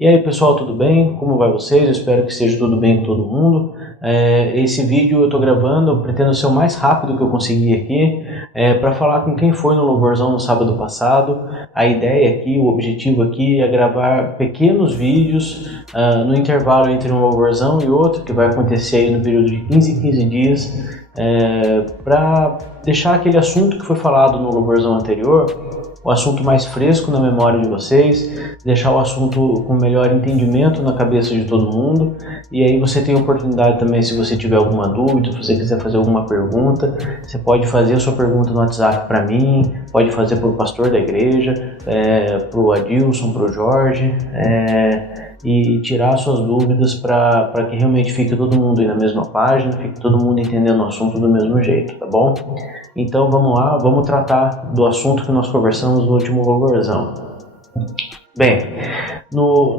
E aí pessoal, tudo bem? Como vai vocês? Eu espero que esteja tudo bem com todo mundo. Esse vídeo eu estou gravando, eu pretendo ser o mais rápido que eu conseguir aqui, para falar com quem foi no Louvorzão no sábado passado. A ideia aqui, o objetivo aqui é gravar pequenos vídeos no intervalo entre um Louvorzão e outro, que vai acontecer aí no período de 15 em 15 dias, para deixar aquele assunto que foi falado no Louvorzão anterior, o assunto mais fresco na memória de vocês, deixar o assunto com melhor entendimento na cabeça de todo mundo. E aí você tem a oportunidade também, se você tiver alguma dúvida, se você quiser fazer alguma pergunta, você pode fazer a sua pergunta no WhatsApp para mim, pode fazer para o pastor da igreja, para o Adilson, para o Jorge, e tirar suas dúvidas para que realmente fique todo mundo aí na mesma página, fique todo mundo entendendo o assunto do mesmo jeito, tá bom? Então vamos lá, vamos tratar do assunto que nós conversamos no último Louvorzão. Bem, no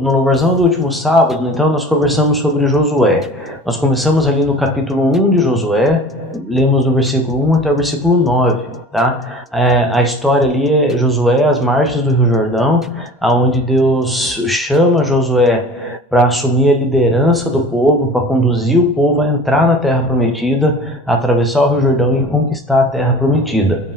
Louvorzão do último sábado, então nós conversamos sobre Josué. Nós começamos ali no capítulo 1 de Josué, lemos do versículo 1 até o versículo 9, tá? A história ali é Josué às margens do Rio Jordão, onde Deus chama Josué para assumir a liderança do povo, para conduzir o povo a entrar na Terra Prometida, a atravessar o Rio Jordão e conquistar a Terra Prometida.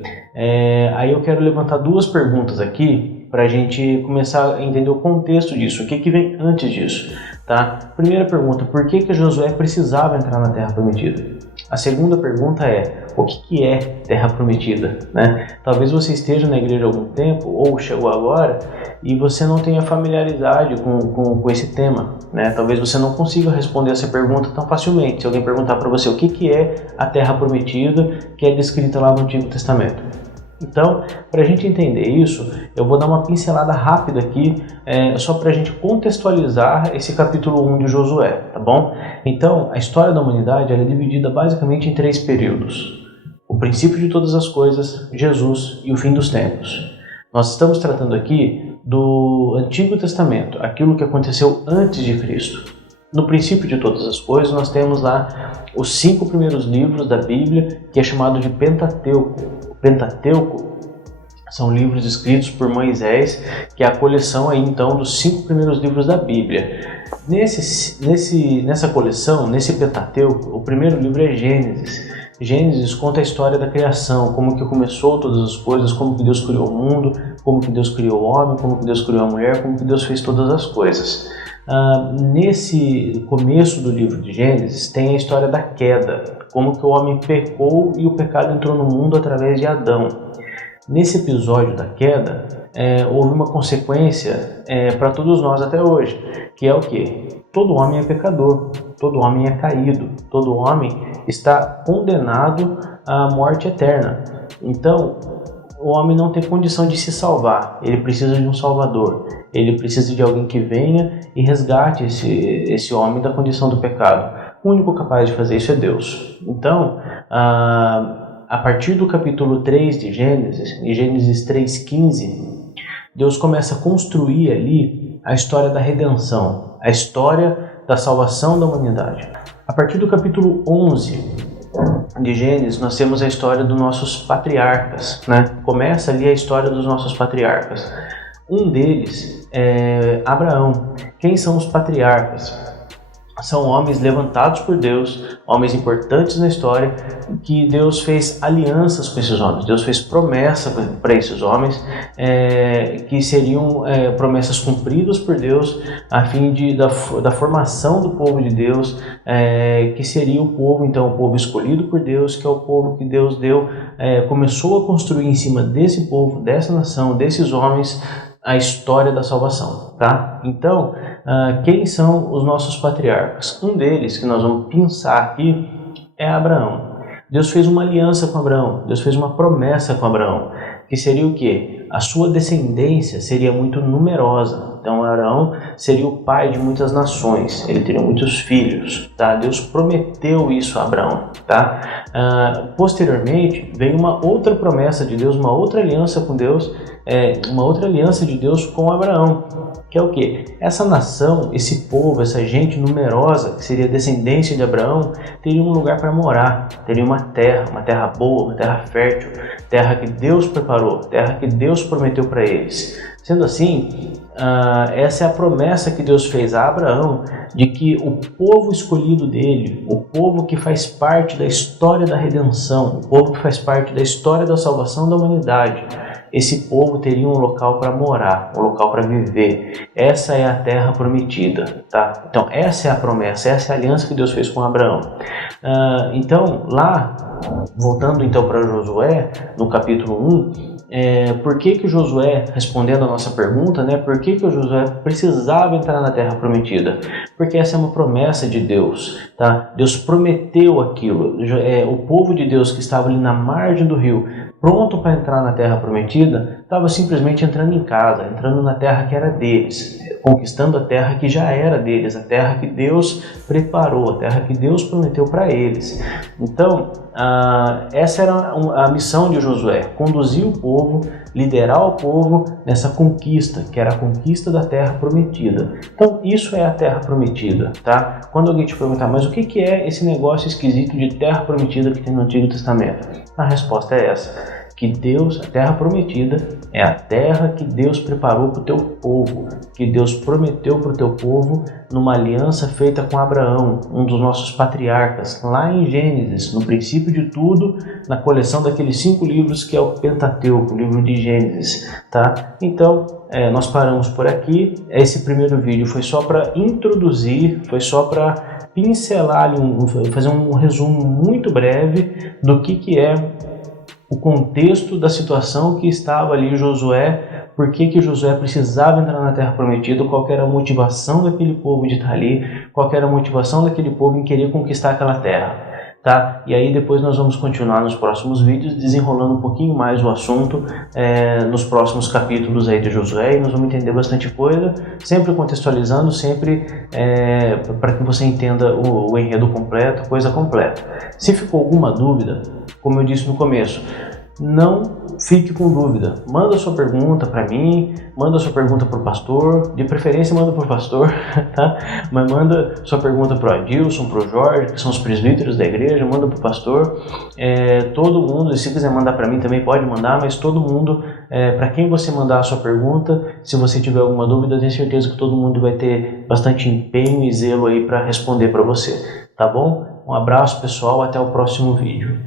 Aí eu quero levantar duas perguntas aqui para a gente começar a entender o contexto disso, o que vem antes disso. Tá? Primeira pergunta, por que Josué precisava entrar na Terra Prometida? A segunda pergunta é, o que é Terra Prometida? Né? Talvez você esteja na igreja há algum tempo, ou chegou agora, e você não tenha familiaridade com esse tema. Né? Talvez você não consiga responder essa pergunta tão facilmente, se alguém perguntar para você o que é a Terra Prometida, que é descrita lá no Antigo Testamento. Então, para a gente entender isso, eu vou dar uma pincelada rápida aqui, só para a gente contextualizar esse capítulo 1 de Josué, tá bom? Então, a história da humanidade ela é dividida basicamente em 3 períodos. O princípio de todas as coisas, Jesus e o fim dos tempos. Nós estamos tratando aqui do Antigo Testamento, aquilo que aconteceu antes de Cristo. No princípio de todas as coisas, nós temos lá os 5 primeiros livros da Bíblia, que é chamado de Pentateuco. Pentateuco são livros escritos por Moisés, que é a coleção aí então dos 5 primeiros livros da Bíblia. Nessa coleção, nesse Pentateuco, o primeiro livro é Gênesis. Gênesis conta a história da criação, como que começou todas as coisas, como que Deus criou o mundo, como que Deus criou o homem, como que Deus criou a mulher, como que Deus fez todas as coisas. Nesse começo do livro de Gênesis tem a história da queda, como que o homem pecou e o pecado entrou no mundo através de Adão. Nesse episódio da queda, houve uma consequência para todos nós até hoje, que é o quê? Todo homem é pecador, todo homem é caído, todo homem está condenado à morte eterna. Então, o homem não tem condição de se salvar, ele precisa de um salvador, ele precisa de alguém que venha e resgate esse homem da condição do pecado. O único capaz de fazer isso é Deus. Então, a partir do capítulo 3 de Gênesis, em Gênesis 3:15, Deus começa a construir ali a história da redenção, a história da salvação da humanidade. A partir do capítulo 11 de Gênesis, nós temos a história dos nossos patriarcas, né? Começa ali a história dos nossos patriarcas. Um deles é Abraão. Quem são os patriarcas? São homens levantados por Deus, homens importantes na história, que Deus fez alianças com esses homens, Deus fez promessa para esses homens, que seriam promessas cumpridas por Deus, a fim da formação do povo de Deus, que seria o povo, então, o povo escolhido por Deus, que é o povo que Deus começou a construir em cima desse povo, dessa nação, desses homens, a história da salvação, tá? Então, quem são os nossos patriarcas? Um deles, que nós vamos pensar aqui, é Abraão. Deus fez uma aliança com Abraão, Deus fez uma promessa com Abraão, que seria o quê? A sua descendência seria muito numerosa. Então, Abraão seria o pai de muitas nações, ele teria muitos filhos, tá? Deus prometeu isso a Abraão, tá? Posteriormente, veio uma outra promessa de Deus, uma outra aliança com Deus, uma outra aliança de Deus com Abraão, que é o quê? Essa nação, esse povo, essa gente numerosa, que seria descendência de Abraão, teria um lugar para morar, teria uma terra boa, uma terra fértil, terra que Deus preparou, terra que Deus prometeu para eles. Sendo assim, essa é a promessa que Deus fez a Abraão, de que o povo escolhido dele, o povo que faz parte da história da redenção, o povo que faz parte da história da salvação da humanidade, esse povo teria um local para morar, um local para viver. Essa é a terra prometida, tá? Então essa é a promessa, essa é a aliança que Deus fez com Abraão. Então lá, voltando então para Josué, no capítulo 1, por que Josué, respondendo a nossa pergunta, né, por que o Josué precisava entrar na terra prometida? Porque essa é uma promessa de Deus, tá? Deus prometeu aquilo. O povo de Deus que estava ali na margem do rio, pronto para entrar na terra prometida, estava simplesmente entrando em casa, entrando na terra que era deles, conquistando a terra que já era deles, a terra que Deus preparou, a terra que Deus prometeu para eles. Então, essa era a missão de Josué, conduzir o povo, liderar o povo nessa conquista, que era a conquista da terra prometida. Então, isso é a terra prometida, tá? Quando alguém te perguntar, mas o que é esse negócio esquisito de terra prometida que tem no Antigo Testamento? A resposta é essa, que Deus, a terra prometida, é a terra que Deus preparou para o teu povo, que Deus prometeu para o teu povo numa aliança feita com Abraão, um dos nossos patriarcas, lá em Gênesis, no princípio de tudo, na coleção daqueles 5 livros que é o Pentateuco, o livro de Gênesis, tá? Então, nós paramos por aqui. Esse primeiro vídeo foi só para introduzir, foi só para pincelar, fazer um resumo muito breve do que é o contexto da situação que estava ali Josué, por que Josué precisava entrar na terra prometida, qual era a motivação daquele povo de estar ali, qual era a motivação daquele povo em querer conquistar aquela terra, tá? E aí depois nós vamos continuar nos próximos vídeos, desenrolando um pouquinho mais o assunto nos próximos capítulos aí de Josué, e nós vamos entender bastante coisa, sempre contextualizando, sempre para que você entenda o enredo completo, coisa completa. Se ficou alguma dúvida, como eu disse no começo, não fique com dúvida. Manda sua pergunta para mim, manda sua pergunta para o pastor, de preferência manda para o pastor, tá? Mas manda sua pergunta para o Adilson, para o Jorge, que são os presbíteros da igreja, manda para o pastor. Todo mundo, e se quiser mandar para mim também pode mandar, mas todo mundo, para quem você mandar a sua pergunta, se você tiver alguma dúvida, eu tenho certeza que todo mundo vai ter bastante empenho e zelo aí para responder para você, tá bom? Um abraço pessoal, até o próximo vídeo.